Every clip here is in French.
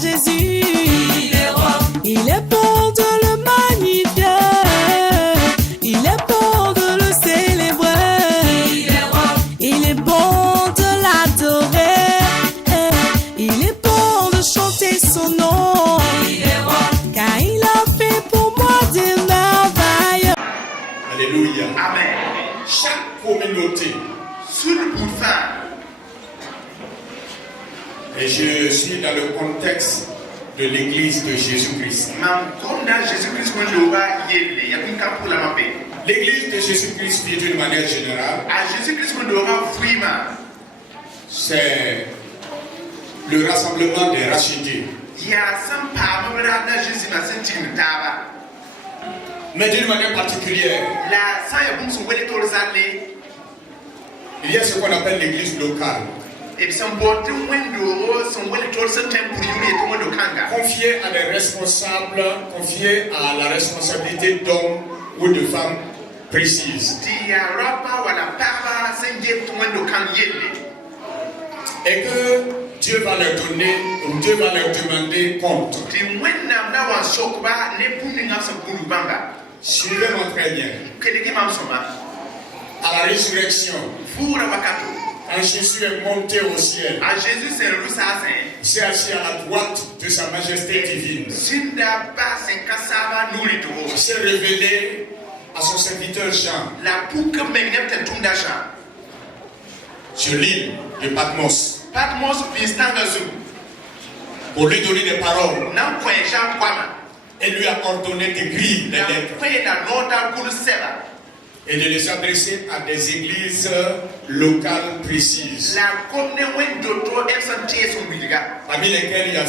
Jésus. Il est roi. Il est bon de le magnifier. Il est bon de le célébrer. Il est roi. Il est bon de l'adorer. Il est bon de chanter son nom. Il est roi. Car il a fait pour moi des merveilles. Alléluia. Amen. Chaque communauté, et je suis dans le contexte de l'église de Jésus-Christ. L'église de Jésus-Christ vit d'une manière générale. C'est le rassemblement des rachidés. Mais d'une manière particulière, il y a ce qu'on appelle l'église locale. Confiée à des responsables, confiée à la responsabilité d'hommes ou de femmes précises. Et que Dieu va leur donner, ou Dieu va leur demander compte. Suivez-moi très bien. À la résurrection, quand Jésus est monté au ciel, il s'est assis à la droite de sa majesté divine. Il s'est révélé à son serviteur Jean sur l'île de Patmos pour lui donner des paroles et lui a ordonné d'écrire les lettres et de les adresser à des églises locales précises, parmi lesquelles il y a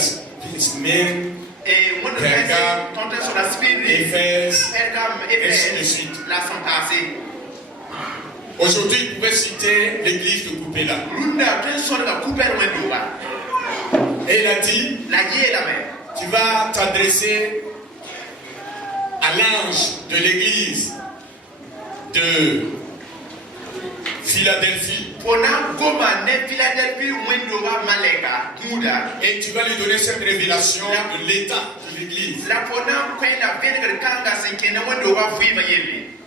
Smyrne, Pergame, Éphèse, ainsi de suite. Aujourd'hui, vous pouvez citer l'église de Coupéla. Et il a dit, tu vas t'adresser à l'ange de l'église de Philadelphie. Et tu vas lui donner cette révélation de l'état de l'église.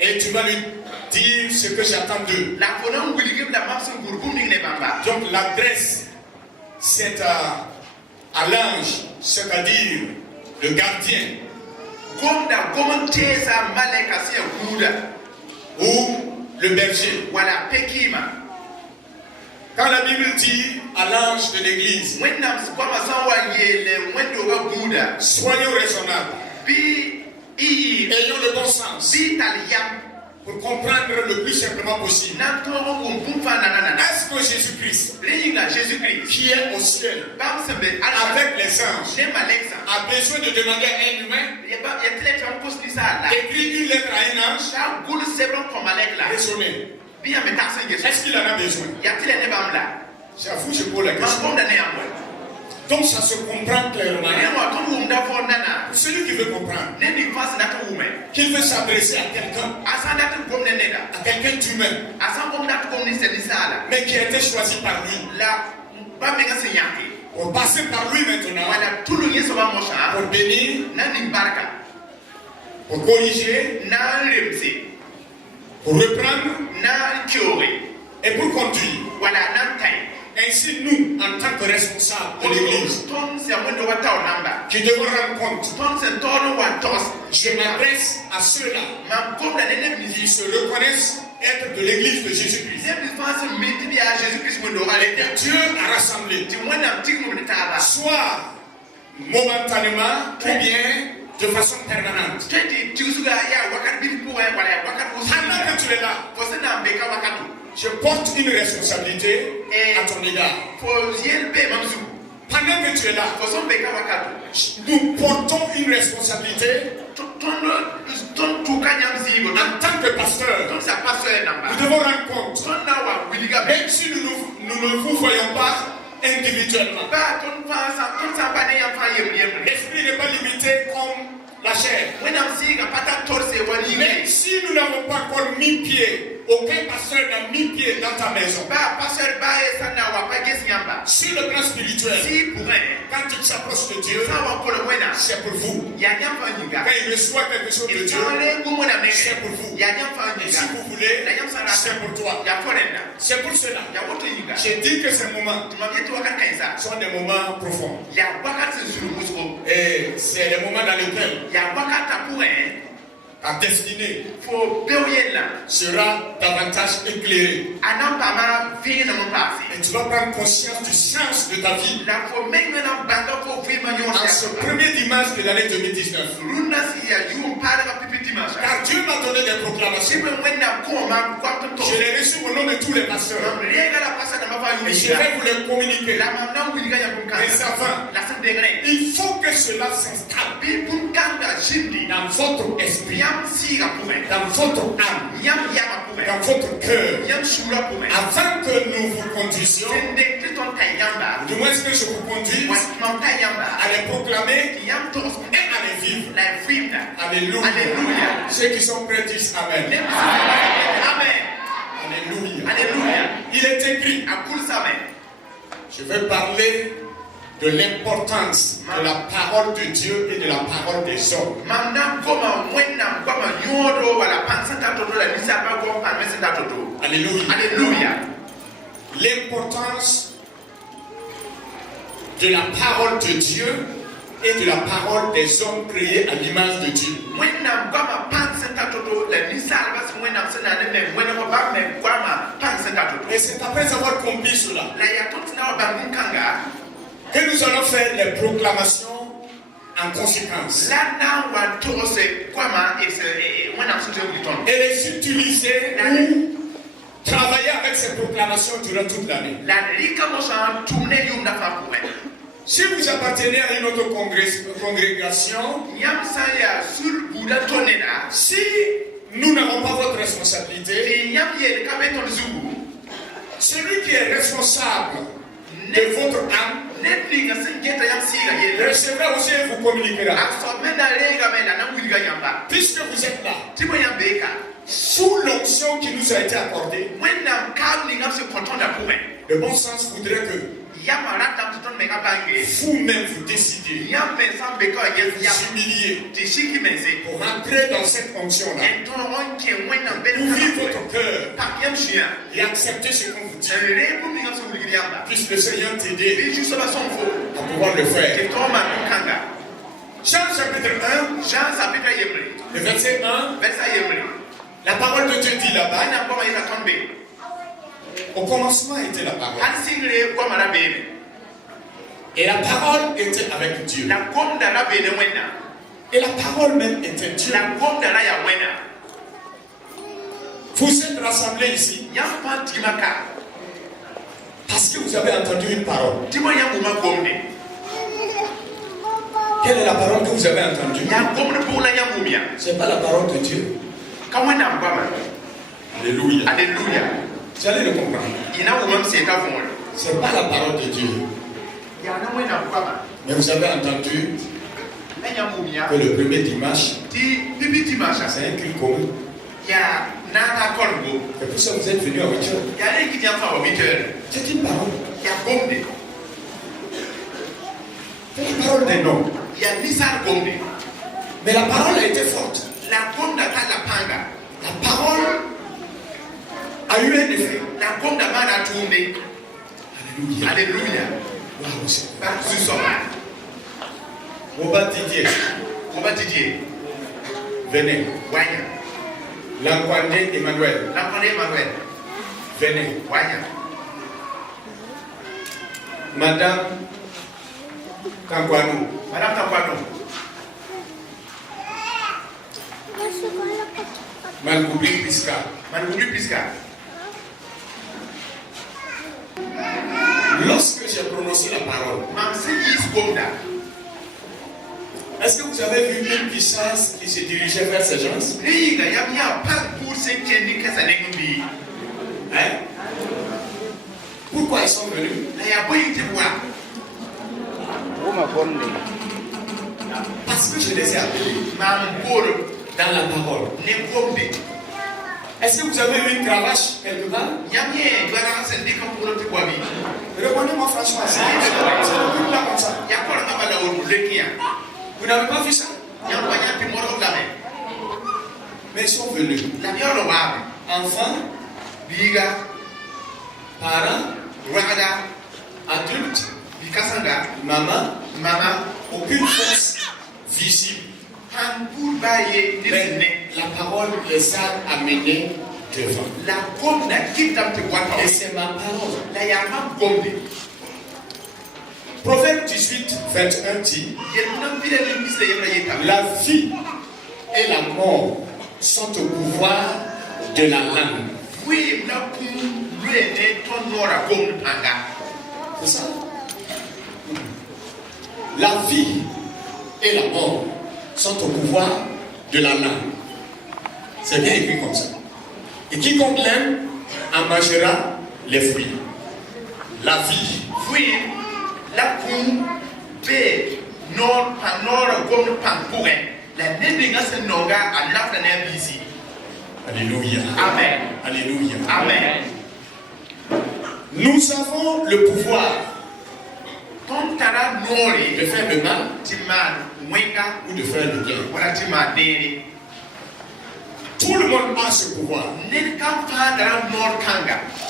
Et tu vas lui dire ce que j'attends d'eux. Donc l'adresse, c'est à l'ange, c'est-à-dire le gardien. Ou le berger. Quand la Bible dit à l'ange de l'église, soyons raisonnables, ayons le bon sens, pour comprendre le plus simplement possible. Est-ce que Jésus-Christ, qui est au ciel, avec les anges, a besoin de demander à un humain d'écrire une lettre à un ange? Raisonnez. Est-ce qu'il en a besoin? J'avoue, je pose la question. Donc ça se comprend clairement. Pour celui qui veut comprendre, qu'il veut s'adresser à quelqu'un, à quelqu'un d'humain, mais qui a été choisi par lui, pour passer par lui maintenant, pour bénir, pour corriger, pour reprendre et pour conduire. Ainsi, nous, en tant que responsables de l'église, qui devons rendre compte, je m'adresse à ceux-là qui se reconnaissent être de l'église de Jésus-Christ. Et que Dieu a rassemblé, soit momentanément ou bien de façon permanente. Pendant que tu es là, je porte une responsabilité à ton égard. Pendant que tu es là, nous portons une responsabilité en tant que pasteur. Nous devons rendre compte, même si nous ne vous voyons pas individuellement. L'esprit n'est pas limité comme la chair. Même si nous n'avons pas encore mis pied aucun pasteur n'a mis pied dans ta maison. Sur le plan spirituel, quand tu t'approches de Dieu, c'est pour vous. Quand il reçoit quelque chose de Dieu, c'est pour vous. Et si vous voulez, c'est pour toi. C'est pour cela. J'ai dit que ces moments sont des moments profonds. Et c'est les moments dans lesquels ta destinée sera davantage éclairée. Et tu vas prendre conscience du sens de ta vie. En ce premier dimanche de l'année 2019. Car Dieu m'a donné des proclamations. Je les reçus au nom de tous les pasteurs. Et je vais vous les communiquer. Mais avant, il faut que cela s'installe dans votre esprit, dans votre âme, dans votre cœur, afin que nous vous conduisions, du moins que je vous conduise, à les proclamer et à les vivre. Alléluia. Ceux qui sont prêts disent Amen. Alléluia. Il est écrit, je vais parler de l'importance de la parole de Dieu et de la parole des hommes. Alléluia. L'importance de la parole de Dieu et de la parole des hommes créés à l'image de Dieu. Et c'est après avoir compris cela que nous allons faire les proclamations en conséquence. Et les utiliser pour travailler avec ces proclamations durant toute l'année. Si vous appartenez à une autre congrégation, si nous n'avons pas votre responsabilité, celui qui est responsable de votre âme recevra aussi et vous communiquera. Puisque vous êtes là, sous l'onction qui nous a été accordée, le bon sens voudrait que vous-même vous décidez vous humilier pour entrer dans cette onction-là, ouvrir votre cœur et accepter ce qu'on vous dit. Puisse le Seigneur t'aider à pouvoir le faire. Jean chapitre 1, le verset 1, la parole de Dieu dit là-bas, au commencement était la parole. Et la parole était avec Dieu. Et la parole même était Dieu. Vous êtes rassemblés ici parce que vous avez entendu une parole. Quelle est la parole que vous avez entendue? Ce n'est pas la parole de Dieu. Alléluia. Vous allez le comprendre. Ce n'est pas la parole de Dieu. Mais vous avez entendu que le premier dimanche, c'est un culte commun. C'est pour ça que vous êtes venus à 8 heures. C'est une parole. C'est la parole des noms. Mais la parole a été forte. La parole a eu un effet. Alléluia. Oba Didier. Venez. Lankwande Emmanuel. Venez. Madame Kankwano. Malgoubri Pisca. Lorsque j'ai prononcé la parole, est-ce que vous avez vu une puissance qui se dirigeait vers ces gens? Hein? Pourquoi ils sont venus? Parce que je les ai appelés dans la parole. Est-ce que vous avez eu une cravache quelque part? Répondez-moi franchement, c'est le truc là comme ça. Vous n'avez pas vu ça? Mais ils sont venus. Enfants, parents, adultes, maman, aucune force visible. Mais la parole les a amenés devant. Et c'est ma parole. Proverbe 18, 21 dit: la vie et la mort sont au pouvoir de la langue. C'est ça? La vie et la mort sont au pouvoir de la langue. C'est bien écrit comme ça. Et quiconque l'aime en mangera les fruits. La vie. Alléluia. Amen. Alléluia. Amen. Nous avons le pouvoir de faire le mal ou de faire le bien. Tout le monde a ce pouvoir.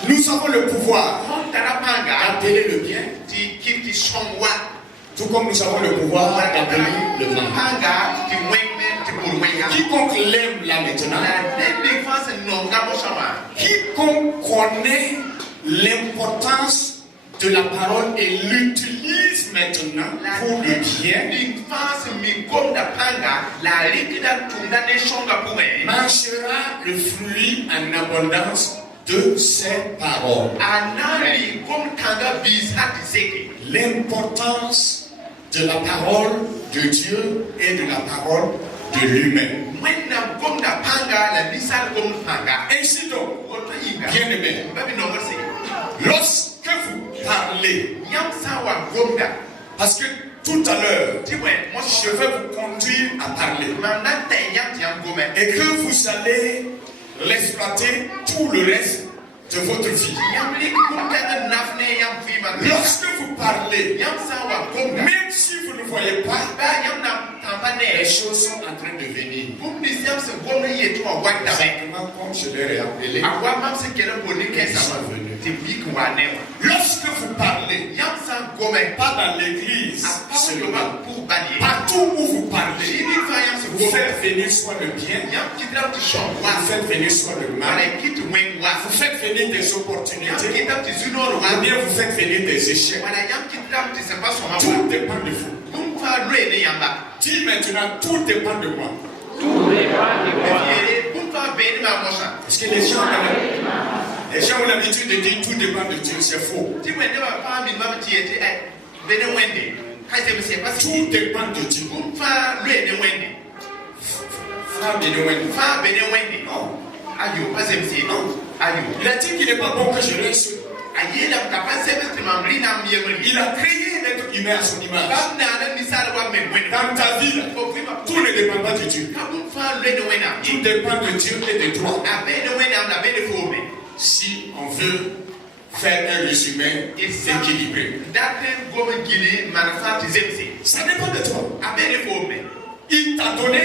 Nous avons le pouvoir d'appeler le bien, tout comme nous avons le pouvoir d'appeler le mal. Quiconque l'aime là maintenant, quiconque connaît l'importance de la parole et l'utilise maintenant pour le bien, mangera le fruit en abondance de ses paroles. L'importance de la parole de Dieu et de la parole de lui-même. Ainsi donc, bien-aimés, lorsque vous parlez, parce que tout à l'heure, je vais vous conduire à parler, et que vous allez l'exploiter tout le reste de votre vie. Lorsque vous parlez, même si vous ne voyez pas, les choses sont en train de venir. Exactement comme je l'ai rappelé, ils sont venus. Lorsque vous parlez, pas dans l'église seulement, partout où vous parlez, vous faites venir soit le bien, vous faites venir soit le mal, vous faites venir des opportunités, ou bien vous faites venir des échecs. Tout dépend de vous. Dis maintenant, tout dépend de moi. Parce que les gens ont l'habitude de dire tout dépend de Dieu, c'est faux. Tout dépend de Dieu. Il a dit qu'il n'est pas bon que je reste. Il a créé l'être humain à son image. Dans ta vie, tout ne dépend pas de Dieu. Tout dépend de Dieu et de toi. Si on veut faire un résumé équilibré, ça dépend de toi. Il t'a donné.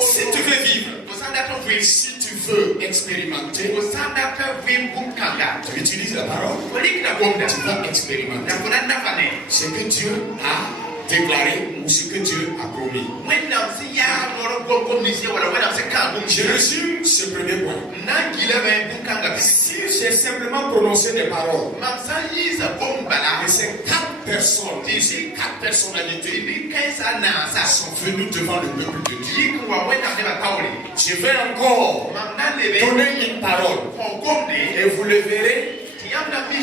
Si tu veux vivre, si tu veux expérimenter, tu utilises la parole, tu vas expérimenter ce que Dieu a déclaré ou ce que Dieu a promis. Je résume ce premier point. Si j'ai simplement prononcé des paroles, et ces 4 personnes, ces 4 personnalités sont venues devant le peuple de Dieu, je vais encore donner une parole et vous le verrez.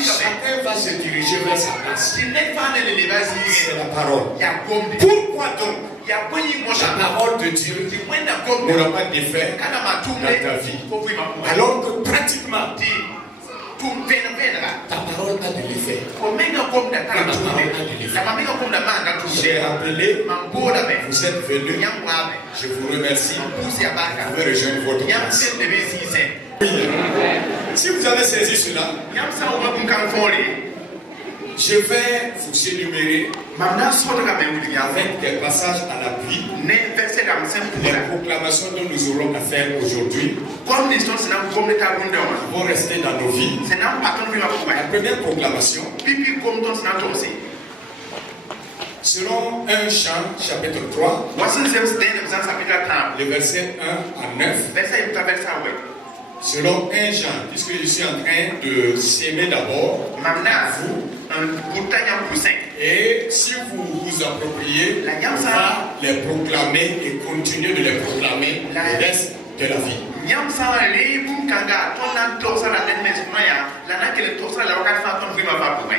Chacun va se diriger vers sa place. C'est la parole. Pourquoi donc la parole de Dieu n'aura pas d'effet dans ta vie, alors que pratiquement ta parole a de l'effet? J'ai appelé, vous êtes venus, je vous remercie. Vous pouvez rejoindre votre place. Oui. Si vous avez saisi cela, je vais vous énumérer avec des passages à l'appui les proclamations dont nous aurons à faire aujourd'hui vont rester dans nos vies. La première proclamation, selon 1 Jean chapitre 3, le verset 1 à 9, selon 1 Jean, puisque je suis en train de s'aimer d'abord à vous, et si vous vous appropriez, on va les proclamer et continuer de les proclamer le reste de la vie.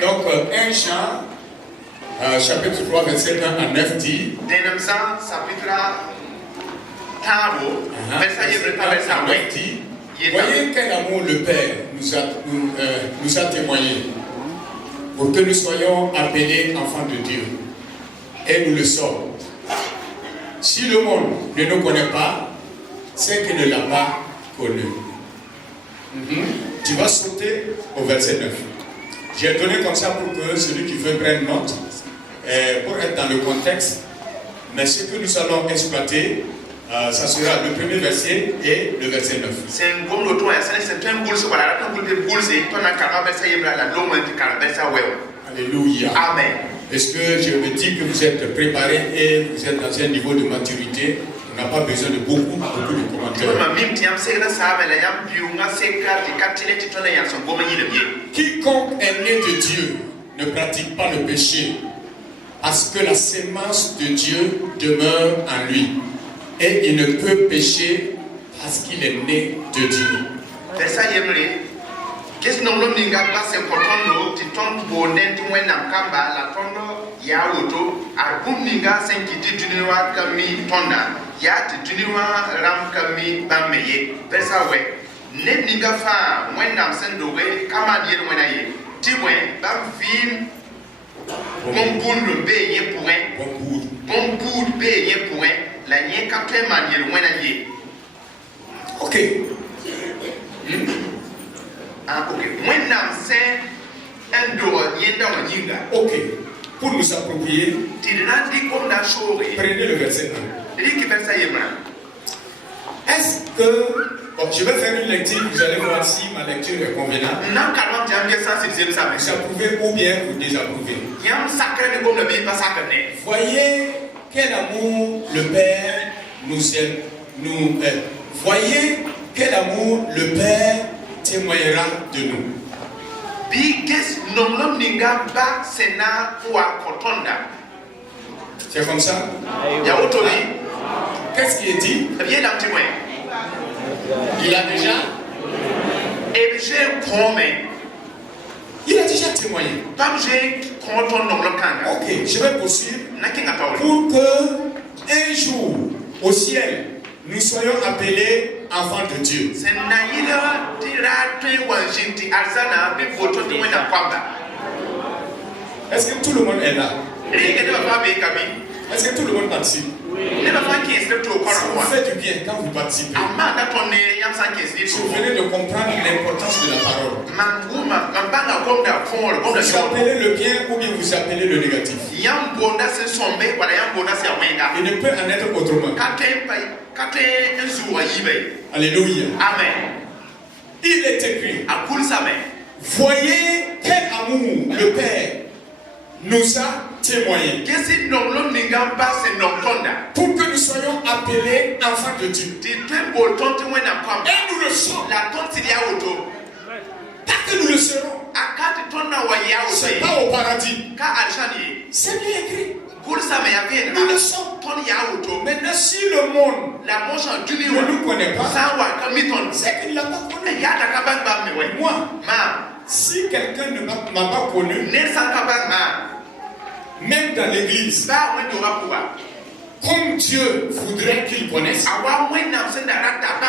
Donc 1 Jean chapitre 3 verset 1 à 9 dit voyez quel amour le Père nous a témoigné pour que nous soyons appelés enfants de Dieu. Et nous le sommes. Si le monde ne nous connaît pas, c'est qu'il ne l'a pas connu. Tu vas sauter au verset 9. J'ai donné comme ça pour que celui qui veut prendre note, pour être dans le contexte, mais ce que nous allons exploiter, ça sera le premier verset et le verset 9. Alléluia. Amen. Est-ce que je me dis que vous êtes préparés et vous êtes dans un niveau de maturité? On n'a pas besoin de beaucoup de commentaires. Quiconque est né de Dieu ne pratique pas le péché, parce que la sémence de Dieu demeure en lui. Et il ne peut pécher parce qu'il est né de Dieu. Ok. Ok. Pour nous approprier, prenez le verset 1. Est-ce que... Bon, je vais faire une lecture, vous allez voir si ma lecture est convenable. Vous approuvez ou bien vous désapprouvez. Voyez quel amour le Père nous aime. Voyez quel amour le Père témoignera de nous. C'est comme ça? Qu'est-ce qui est dit? Il a déjà témoigné. Ok, je vais poursuivre pour que un jour au ciel nous soyons appelés enfants de Dieu. Est-ce que tout le monde est là? Est-ce que tout le monde participe? Ça vous fait du bien quand vous participez. Vous venez de comprendre l'importance de la parole. Vous appelez le bien ou bien vous appelez le négatif. Il ne peut en être autrement. Alléluia. Amen. Il est écrit. Voyez quel amour le Père nous a témoigné pour que nous soyons appelés enfants de Dieu. Et nous le sommes. Pas que nous le serons. C'est pas au paradis. C'est bien écrit. Nous le sommes. Maintenant, si le monde ne nous connaît pas, c'est qu'il ne l'a pas connu. Moi, si quelqu'un ne m'a pas connu, même dans l'église, comme Dieu voudrait qu'il connaisse,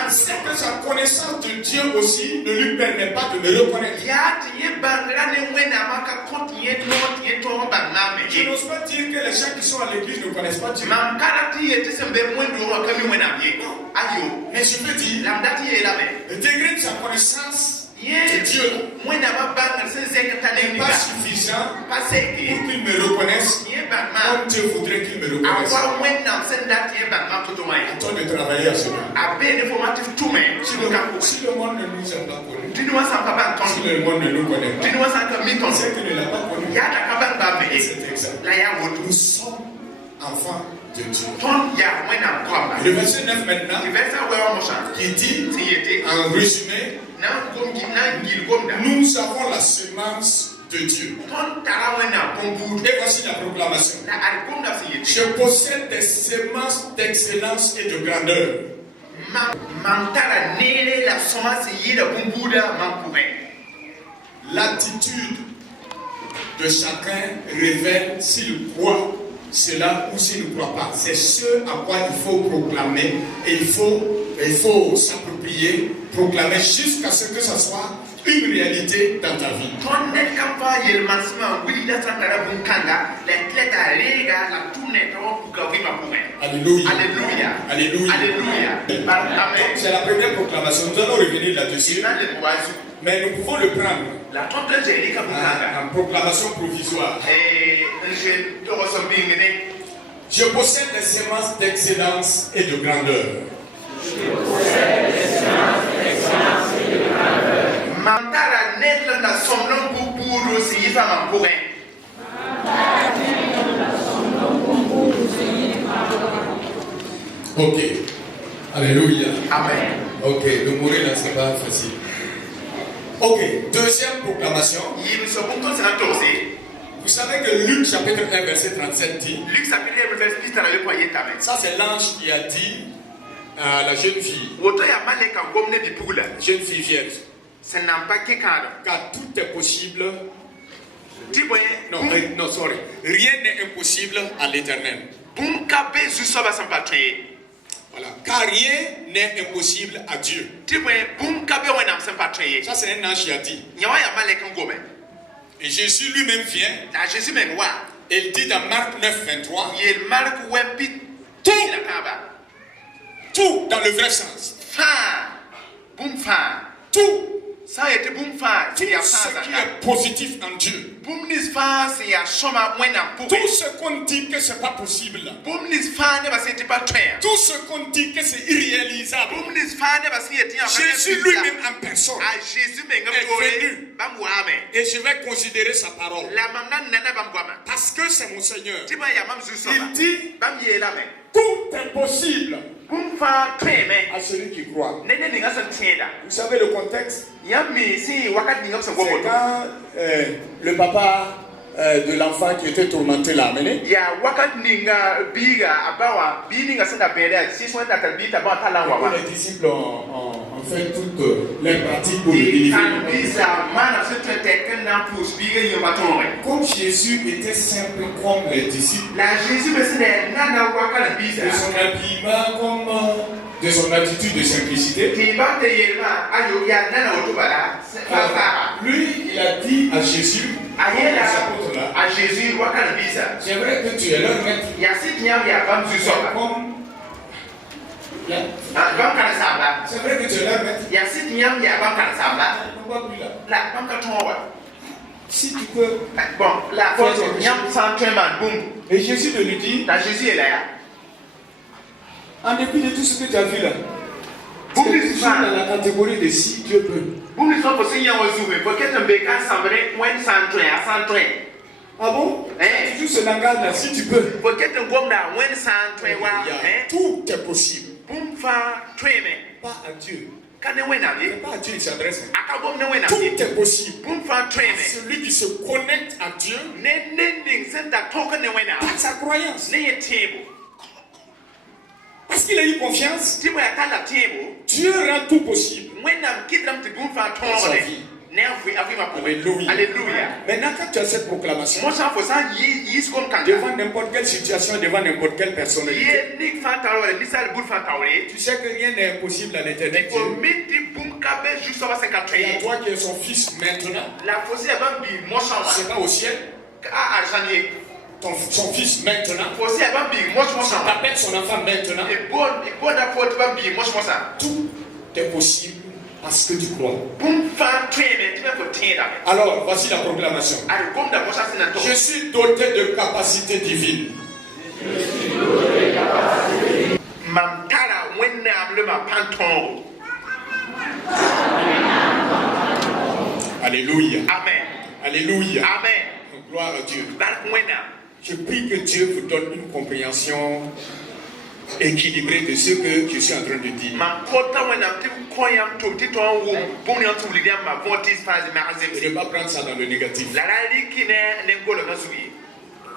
c'est que sa connaissance de Dieu aussi ne lui permet pas de me reconnaître. Je n'ose pas dire que les gens qui sont à l'église ne connaissent pas Dieu. Mais je peux dire, le degré de sa connaissance de Dieu n'est pas suffisant pour qu'il me reconnaisse comme Dieu voudrait qu'il me reconnaisse. Attends de travailler à cela. Si le monde ne nous a pas connus, si le monde ne nous connaît pas, c'est qu'il ne l'a pas connu. Et c'est exact. Nous sommes enfants de Dieu. Le verset 9 maintenant, qui dit, en résumé, nous avons la semence de Dieu. Et voici la proclamation. Je possède des semences d'excellence et de grandeur. L'attitude de chacun révèle s'il croit cela ou s'il ne croit pas. C'est ce à quoi il faut proclamer et il faut s'approprier, proclamer jusqu'à ce que ça soit une réalité dans ta vie. Alléluia. Alléluia. Alléluia. Alléluia. C'est la première proclamation. Nous allons revenir là-dessus. Mais nous pouvons le prendre en proclamation provisoire. Je possède des semences d'excellence et de grandeur. Je possède des semences d'excellence et de grandeur. Ok. Alléluia. Amen. Ok, de mourir là, c'est pas facile. Ok, deuxième proclamation. Vous savez que Luc chapitre 1 verset 37 dit, ça c'est l'ange qui a dit à la jeune fille vierge, car tout est possible. Non, sorry. Rien n'est impossible à l'Éternel. Voilà. Car rien n'est impossible à Dieu. Ça c'est un ange qui a dit. Et Jésus lui-même vient. Et il dit dans Marc 9, 23. Tout dans le vrai sens. Tout ce qui est positif en Dieu. Tout ce qu'on dit que c'est pas possible. Tout ce qu'on dit que c'est irréalisable. Jésus lui-même en personne est venu. Et je vais considérer sa parole. Parce que c'est mon Seigneur. Il dit, tout est possible à celui qui croit. Vous savez le contexte? C'est quand le papa de l'enfant qui était tourmenté l'a amené. Les disciples ont fait toutes les pratiques pour le délivrer. Comme Jésus était simple comme les disciples, de son habillement comme de son attitude de simplicité, lui il a dit à Jésus, c'est vrai que tu es leur maître. C'est vrai que tu es leur maître. Si tu peux. Et Jésus de lui dit, en dépit de tout ce que tu as vu là, tu es toujours dans la catégorie de si Dieu peut. Ah bon? Toujours ce langage là, si tu peux. Tout est possible. Pas à Dieu. C'est pas à Dieu il s'adresse. Tout est possible. Celui qui se connecte à Dieu par sa croyance. Parce qu'il a eu confiance, Dieu rend tout possible dans sa vie. Alléluia. Alléluia. Maintenant, quand tu as cette proclamation, Moi, ça faut ça, il comme quand devant n'importe quelle situation, devant n'importe quelle personnalité, tu tu sais que rien n'est impossible à l'éternel Dieu. Et à toi qui es son fils maintenant, c'est pas au ciel, son fils maintenant, tu t'appelles son enfant maintenant, tout est possible parce que tu crois. Alors, voici la proclamation. Je suis doté de capacités divines. Alléluia. Amen. Alléluia. Amen. Gloire à Dieu. Je prie que Dieu vous donne une compréhension équilibrée de ce que je suis en train de dire. Je ne vais pas prendre ça dans le négatif.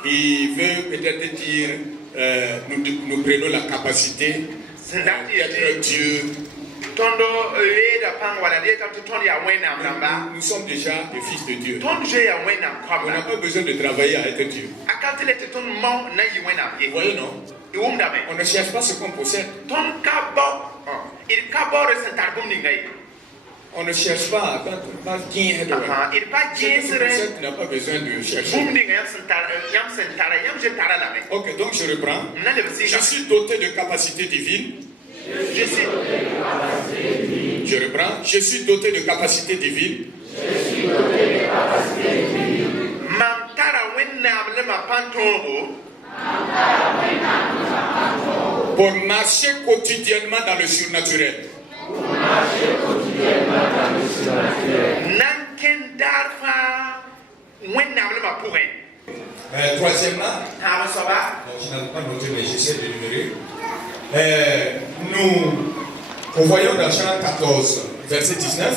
Il veut peut-être dire nous prenons la capacité d'être Dieu. Nous sommes déjà des fils de Dieu. On n'a pas besoin de travailler à être Dieu. Vous voyez, non? On ne cherche pas ce qu'on possède. On ne cherche pas qui est de tu n'as pas besoin de chercher. Ok, donc je reprends. Je suis doté de capacités divines. Je reprends. Je suis doté de capacités divines. Pour marcher quotidiennement dans le surnaturel. Troisièmement, je n'avais pas noté, mais j'essaie de l'énumérer. Nous voyons dans Jean 14, verset 19.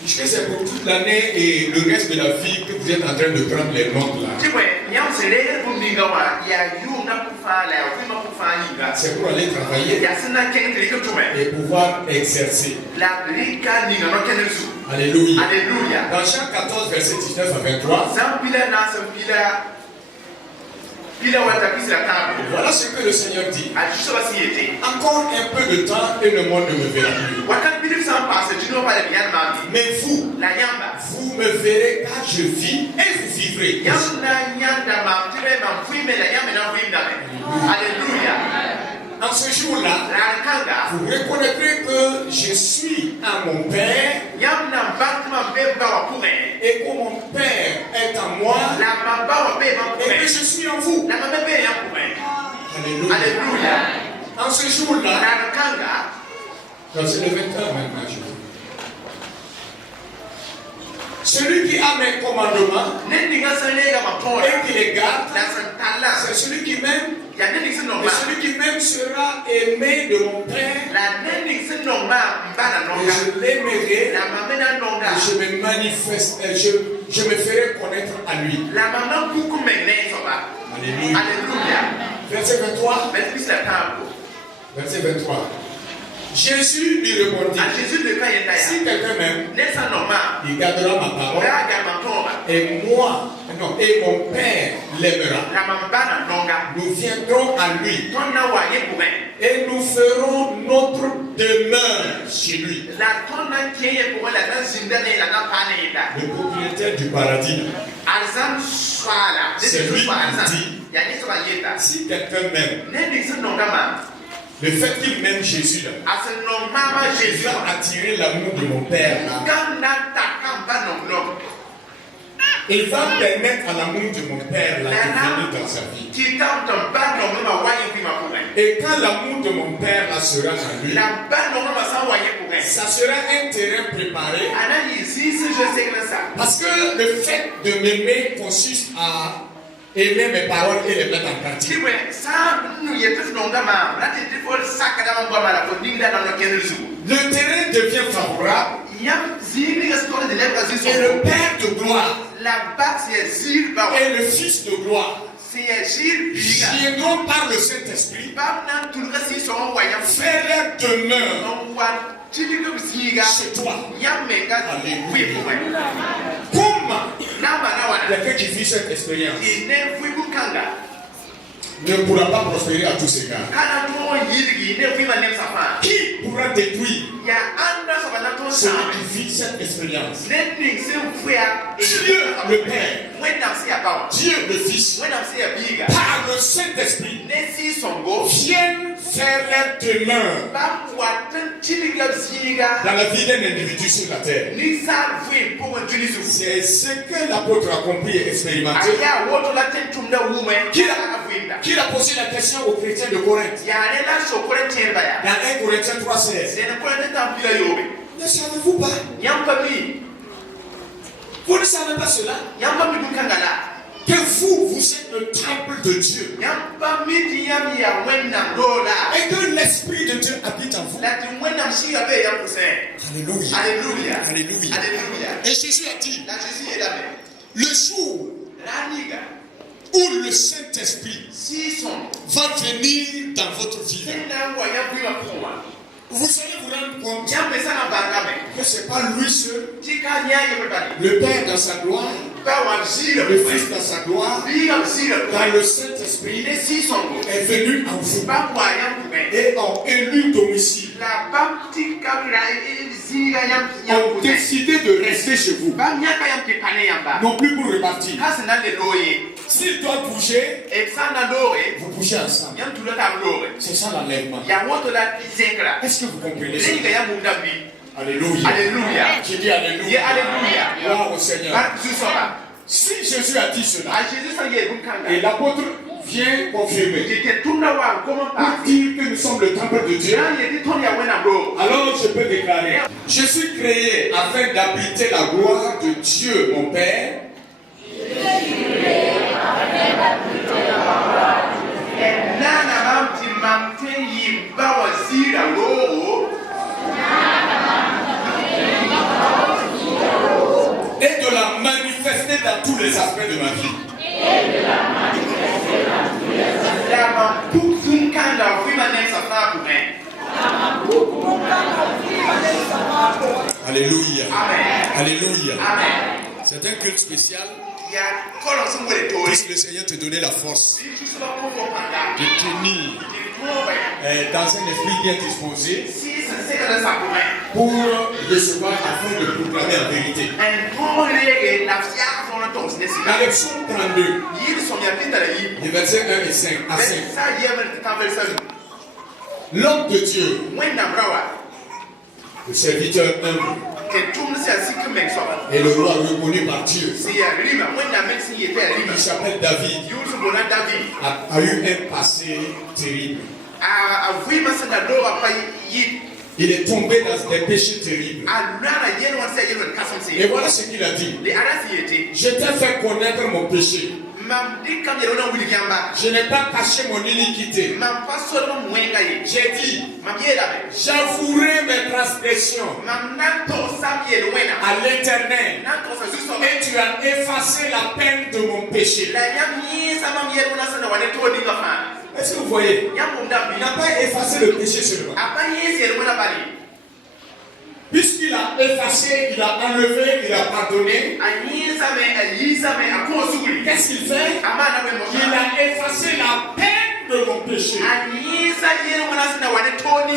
Puisque c'est pour toute l'année et le reste de la vie que vous êtes en train de prendre les notes là. C'est pour aller travailler et pouvoir exercer. Alléluia. Dans Jean 14, verset 19 à 23. Voilà ce que le Seigneur dit. Encore un peu de temps et le monde ne me verra plus. Mais vous me verrez car je vis et vous vivrez. Alléluia. En ce jour-là, vous reconnaîtrez que je suis à mon Père et que mon Père est en moi et que je suis en vous. Alléluia. En ce jour-là, c'est le 20 heures maintenant, je vous. Celui qui a mes commandements et qui les garde, c'est celui qui m'aime. Et celui qui m'aime sera aimé de mon Père. Et je l'aimerai. Et je me manifeste. Je me ferai connaître à lui. Alléluia. Verset 23. Verset 23. Jésus lui répondit, si quelqu'un m'aime, il gardera ma parole, et moi, et mon Père l'aimera. Nous viendrons à lui, et nous ferons notre demeure chez lui. Le propriétaire du paradis, c'est lui qui dit, si quelqu'un m'aime, le fait qu'il m'aime Jésus là, il va attirer l'amour de mon Père là. Il va permettre à l'amour de mon Père là de venir dans sa vie. Et quand l'amour de mon Père là sera en lui, ça sera un terrain préparé. Parce que le fait de m'aimer consiste à aimer mes paroles et les mettre en pratique. Le terrain devient favorable. Et le Père de gloire et le Fils de gloire viendront par le Saint-Esprit faire leur demeure chez toi. Alléluia. Comment quelqu'un qui vit cette expérience ne pourra pas prospérer à tous ces gars? Qui pourra détruire celui qui vit cette expérience? Dieu le Père, Dieu le Fils, par le Saint-Esprit, viennent faire leur demeure dans la vie d'un individu sur la terre. C'est ce que l'apôtre a compris et expérimenté. Qu'il a posé la question aux chrétiens de Corinthe. Dans 1 Corinthiens 3,16. Ne savez-vous pas? Vous ne savez pas cela? Que vous êtes le temple de Dieu. Et que l'Esprit de Dieu habite en vous. Alléluia. Alléluia. Alléluia. Et Jésus a dit, le jour où le Saint-Esprit va venir dans votre vie, vous allez vous rendre compte que ce n'est pas lui seul, le Père dans sa gloire, le Fils dans sa gloire, car le Saint-Esprit est venu en vous et ont élu domicile, ont décidé de rester chez vous, non plus pour repartir. S'ils doivent bouger, vous bougez ensemble. C'est ça l'enlèvement. Est-ce que vous comprenez ça? Alléluia. Alléluia. J'ai dit alléluia. Alléluia. Gloire au Seigneur. Si Jésus a dit cela, et l'apôtre vient confirmer, pour dire que nous sommes le temple de Dieu, alors je peux déclarer, je suis créé afin d'habiter la gloire de Dieu, mon Père. Et de la manifester dans tous les aspects de ma vie. Alléluia. Alléluia. C'est un culte spécial. Puisse le Seigneur te donner la force de tenir dans un esprit bien disposé pour recevoir afin de proclamer la vérité. Dans le psaume 32, les versets 1 et 5 à 5, l'homme de Dieu, le serviteur humble, et le roi reconnu par Dieu, il s'appelle David, a eu un passé terrible. Il est tombé dans des péchés terribles. Et voilà ce qu'il a dit. Je t'ai fait connaître mon péché. Je n'ai pas caché mon iniquité. J'ai dit, j'avouerai mes transgressions à l'Éternel, et tu as effacé la peine de mon péché. Est-ce que vous voyez? Il n'a pas effacé le péché seulement. Puisqu'il a effacé, il a enlevé, il a pardonné. Qu'est-ce qu'il fait? Il a effacé la peine de mon péché.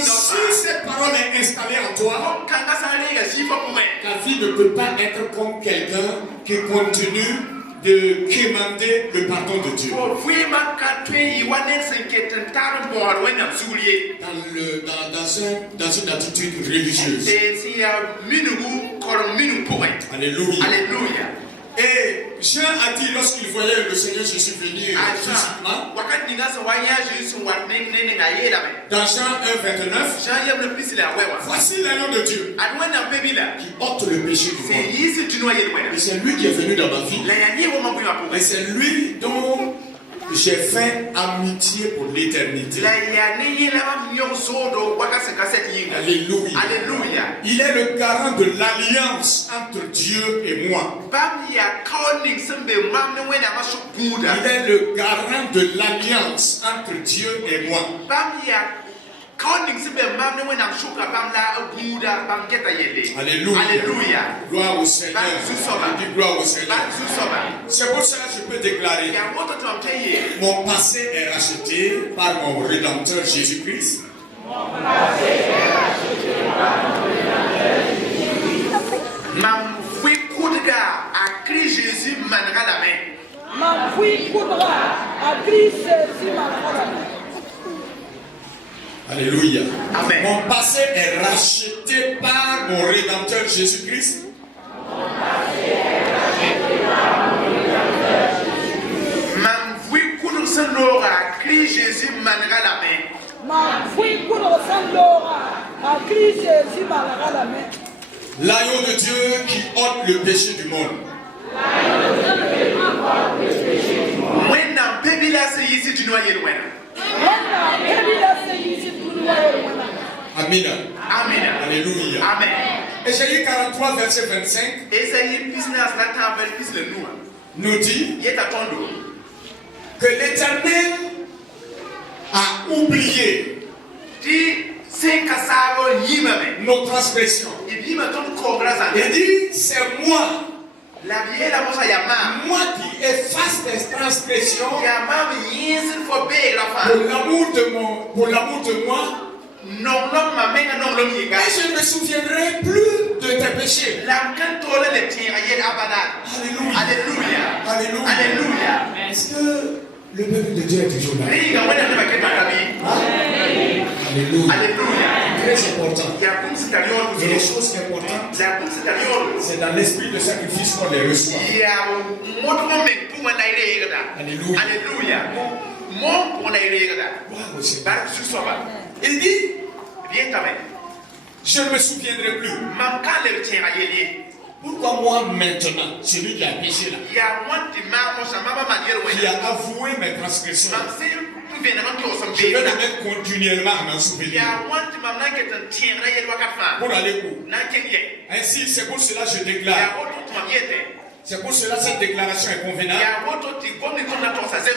Si cette parole est installée en toi, ta vie ne peut pas être comme quelqu'un qui continue de demander le pardon de Dieu. Dans une attitude religieuse. Alléluia. Alléluia. Et Jean a dit lorsqu'il voyait le Seigneur Jésus venir physiquement, dans Jean 1,29, voici l'agneau de Dieu qui ôte le péché du monde. Et c'est lui qui est venu dans ma vie. Et c'est lui dont j'ai fait amitié pour l'éternité. Alléluia. Alléluia. Il est le garant de l'alliance entre Dieu et moi. Il est le garant de l'alliance entre Dieu et moi. Alléluia. Alléluia. Gloire au Seigneur. Je dis gloire au Seigneur. C'est pour cela que je peux déclarer: mon passé est racheté par mon Rédempteur Jésus-Christ. Alléluia. Amen. Mon passé est racheté par mon Rédempteur Jésus-Christ. L'agneau de Dieu qui ôte le péché du monde. Amen. Amen. Alléluia. Amen. Ésaïe 43, verset 25 nous dit que l'Éternel a oublié nos transgressions. Il dit, c'est moi qui efface les transgressions pour l'amour de moi. Et je ne me souviendrai plus de tes péchés. Alléluia. Alléluia. Alléluia. Est-ce que le peuple de Dieu est toujours là? Alléluia. Alléluia. Très important. Et les choses importantes, c'est dans l'esprit de sacrifice qu'on les reçoit. Alléluia. Alléluia. Il dit, je ne me souviendrai plus. Pourquoi moi maintenant, celui qui a péché là, qui a avoué mes transgressions, je vais le mettre continuellement à m'en souvenir. Pour aller où? Ainsi, c'est pour cela que je déclare. C'est pour cela que cette déclaration est convenable.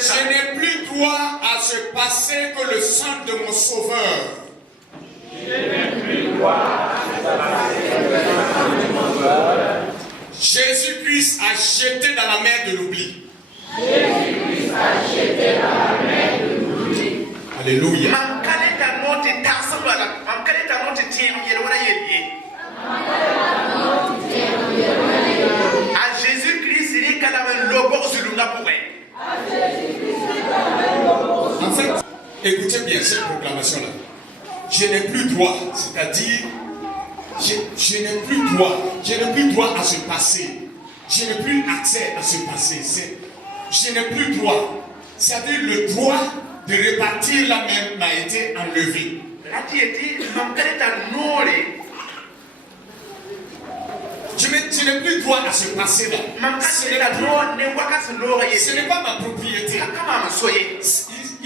Je n'ai plus droit à se passer que le sang de mon Sauveur. Jésus-Christ a jeté dans la mer de l'oubli. Alléluia. En fait, écoutez bien cette proclamation-là. Je n'ai plus droit, c'est-à-dire, je n'ai plus droit à ce passé. Je n'ai plus accès à ce passé. Je n'ai plus droit. C'est-à-dire, le droit de répartir la même m'a été enlevé. Je n'ai plus droit à ce passé-là. Ce n'est pas ma propriété.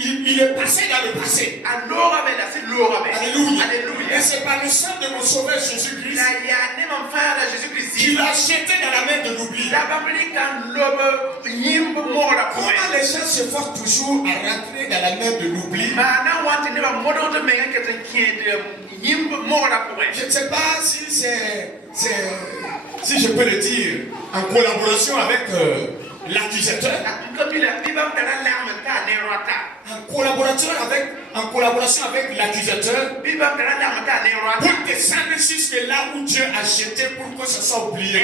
Il est passé dans le passé. Alléluia. Et c'est par le sang de mon Sauveur Jésus-Christ qu'il a jeté dans la mer de l'oubli. Comment les gens se forcent toujours à rentrer dans la mer de l'oubli? Je ne sais pas si je peux le dire en collaboration avec l'accusateur. En collaboration avec l'accusateur, pour descendre jusque là où Dieu a jeté pour que ça soit oublié.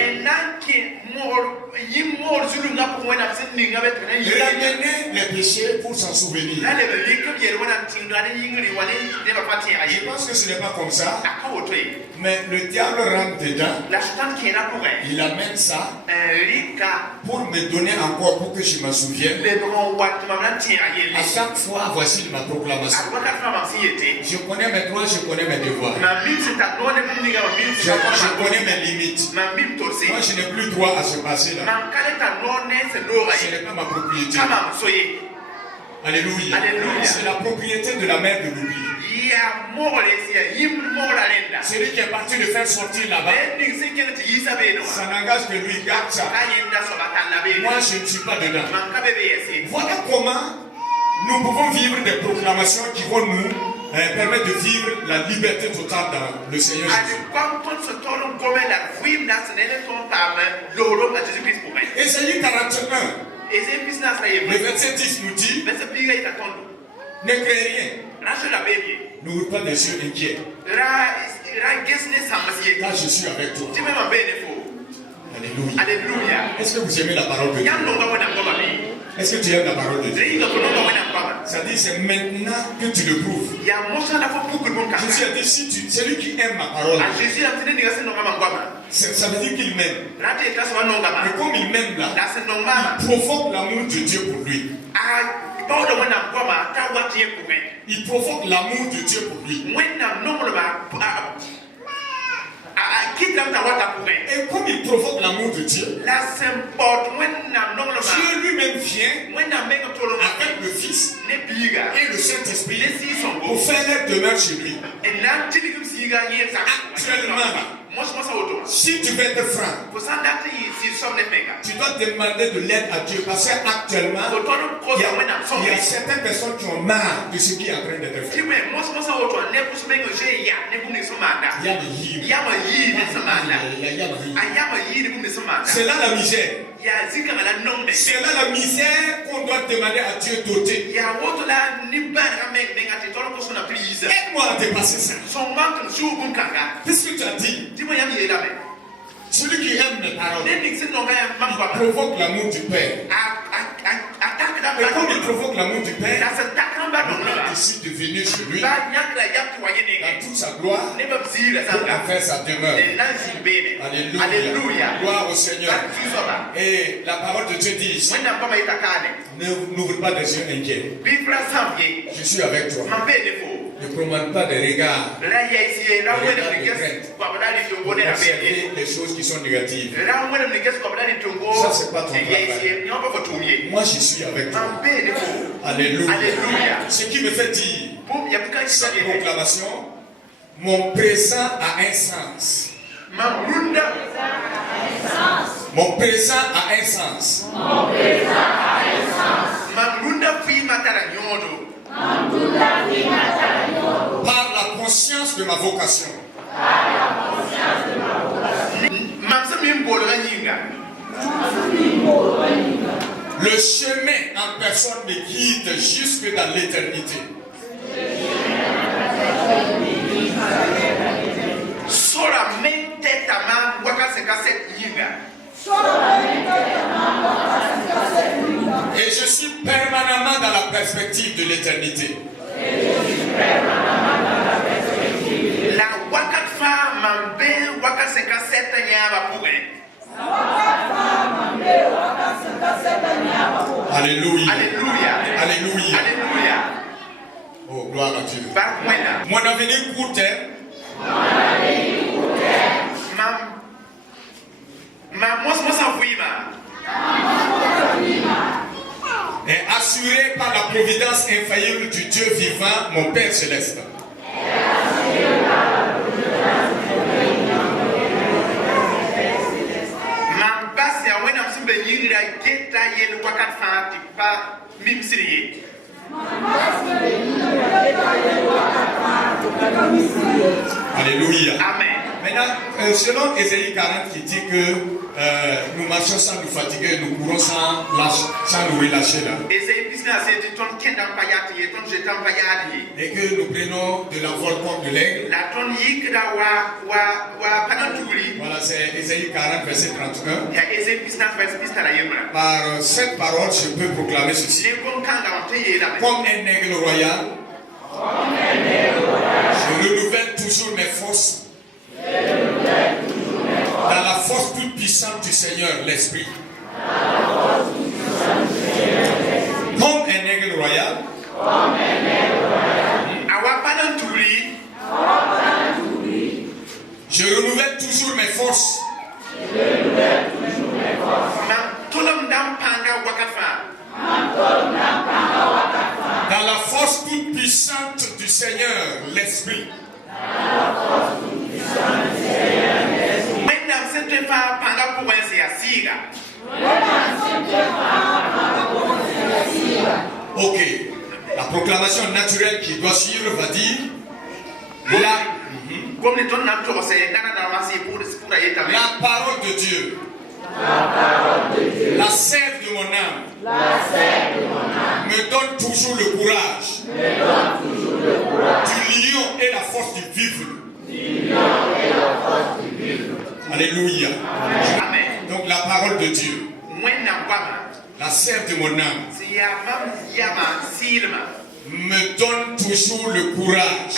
Ramener les péchés pour s'en souvenir. Je pense que ce n'est pas comme ça. Mais le diable rentre dedans. Il amène ça pour me donner encore pour que je m'en souvienne. À chaque fois, voici ma proclamation. Je connais mes droits, je connais mes devoirs. Je connais mes limites. Moi, je n'ai plus droit à ce passé-là. Ce n'est pas ma propriété. Alléluia. C'est la propriété de la mer de l'oubli. Celui qui est parti de faire sortir là-bas, ça n'engage que lui, garde ça. Moi, je ne suis pas dedans. Voilà comment nous pouvons vivre des proclamations qui vont nous permet de vivre la liberté totale dans le Seigneur Jésus. Ésaïe 41, le verset 10 nous dit, ne crée rien, n'ouvre pas des yeux inquiets, car je suis avec toi. Alléluia. Alléluia. Est-ce que vous aimez la parole de Dieu? Est-ce que tu aimes la parole de Dieu? Ça dit, c'est maintenant que tu le prouves. Jésus a dit, si celui qui aime ma parole, ça veut dire qu'il m'aime. Et comme il m'aime là, il provoque l'amour de Dieu pour lui. Il provoque l'amour de Dieu pour lui. Et comme il provoque l'amour de Dieu, Dieu lui-même vient avec le Fils et le Saint-Esprit pour faire leur demeure chez lui. Actuellement, si tu veux être franc, tu dois demander de l'aide à Dieu parce qu'actuellement, il y a certaines personnes qui ont marre de ce qui est en train d'être fait. C'est là la misère. C'est là la misère qu'on doit demander à Dieu d'ôter. Aide-moi à dépasser ça. Puisque tu as dit, celui qui aime mes paroles provoque l'amour du Père. Et comme il provoque l'amour du Père, il décide de venir chez lui dans toute sa gloire pour en faire sa demeure. Alléluia. Gloire au Seigneur. Et la parole de Dieu dit ici, n'ouvre pas des yeux inquiets. Je suis avec toi. Ne promène pas des regards de crainte pour observer les choses qui sont négatives. Ça, c'est pas ton travail. Moi, je suis avec toi. Alléluia. Ce qui me fait dire cette proclamation, mon présent a un sens. Mon présent a un sens. Par la conscience de ma vocation. Le chemin en personne me guide jusque dans l'éternité. Et je suis permanemment dans la perspective de l'éternité. Alléluia. Alléluia. Oh, gloire à Dieu. Mon avenir court terme est assuré par la providence infaillible du Dieu vivant, mon Père céleste. Alléluia. Amen. Maintenant, selon Ésaïe 40 qui dit que nous marchons sans nous fatiguer, nous courons sans nous relâcher là. Et que nous prenons de l'envol comme de l'aigle. Voilà, c'est Ésaïe 40 verset 31. Par cette parole, je peux proclamer ceci. Comme un aigle royal, je renouvelle toujours mes forces. Dans la force toute puissante du Seigneur, l'Esprit. Comme un aigle royal. Je renouvelle toujours mes forces. Dans la force toute puissante du Seigneur, l'Esprit. Ok, la proclamation naturelle qui doit suivre va dire la parole de Dieu. La sève de mon âme me donne toujours le courage du lion et la force du vivre. Alléluia. Donc la parole de Dieu, la sève de mon âme, me donne toujours le courage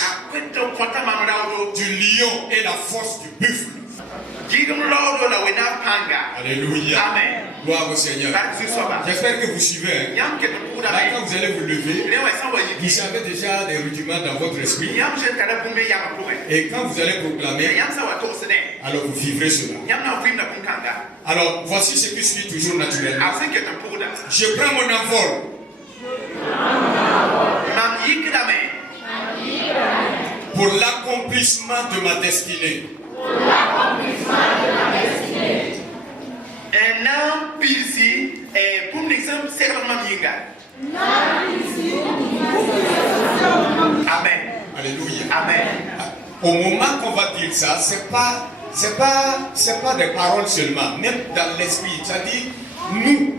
du lion et la force du buffle. Alléluia. Gloire au Seigneur. J'espère que vous suivez. Là, quand vous allez vous lever, vous savez déjà des rudiments dans votre esprit. Et quand vous allez proclamer, alors vous vivrez cela. Alors, voici ce qui suit toujours naturellement. Je prends mon envol pour l'accomplissement de ma destinée. Amen. Alléluia. Amen. Au moment qu'on va dire ça, c'est pas des paroles seulement, même dans l'esprit. C'est-à-dire, nous,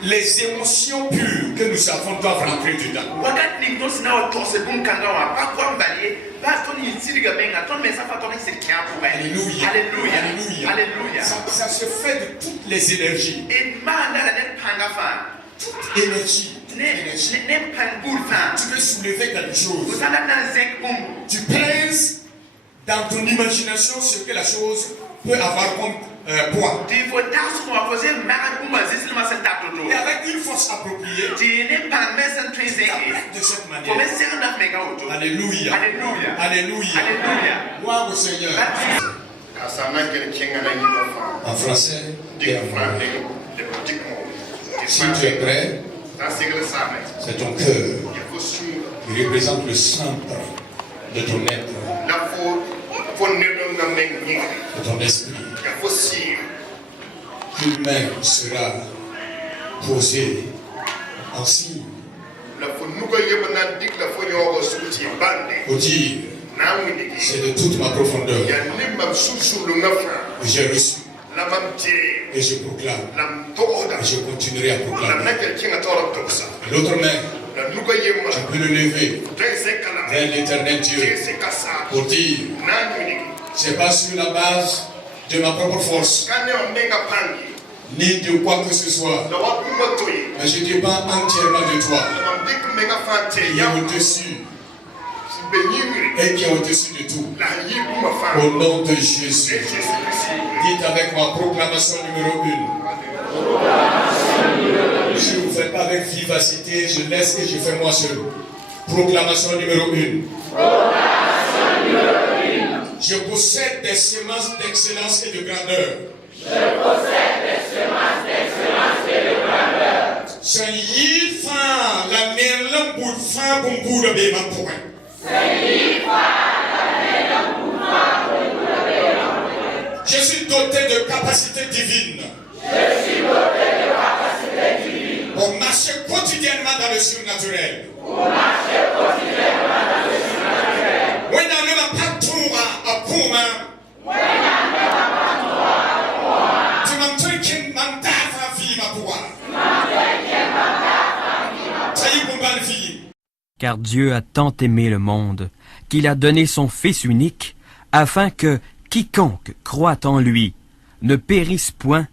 les émotions pures que nous avons doivent rentrer dedans. Alléluia. Alléluia. Alléluia. Ça se fait de toutes les énergies. Toute énergie. Tu veux soulever quelque chose. Tu penses dans ton imagination ce que la chose peut avoir comme poids. Et avec une force appropriée, tu t'apprêtes de cette manière. Alléluia. Alléluia. Alléluia. Gloire au Seigneur. En français, si tu es prêt, c'est ton cœur qui représente le centre de ton être, de ton esprit. Une main sera posée en signe pour dire, c'est de toute ma profondeur que j'ai reçu. Et je proclame. Et je continuerai à proclamer. L'autre main, tu peux le lever vers l'éternel Dieu pour dire, c'est pas sur la base de ma propre force ni de quoi que ce soit, mais je dépends entièrement de toi qui est au-dessus et qui est au-dessus de tout. Au nom de Jésus. Dites avec moi, proclamation numéro 1. Je ne vous fais pas avec vivacité, je laisse et je fais moi seul. Proclamation numéro 1. Je possède des semences d'excellence et de grandeur. C'est la merlin pour faire pour de bébé point. Je suis doté de capacités divines. Pour marcher quotidiennement dans le surnaturel. Car Dieu a tant aimé le monde, qu'il a donné son Fils unique, afin que quiconque croit en lui ne périsse point,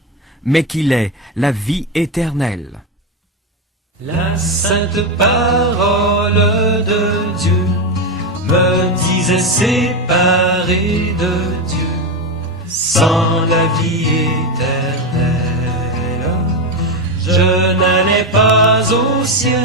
mais qu'il ait la vie éternelle. La sainte parole de Dieu me disait séparé de Dieu, sans la vie éternelle, je n'allais pas au ciel.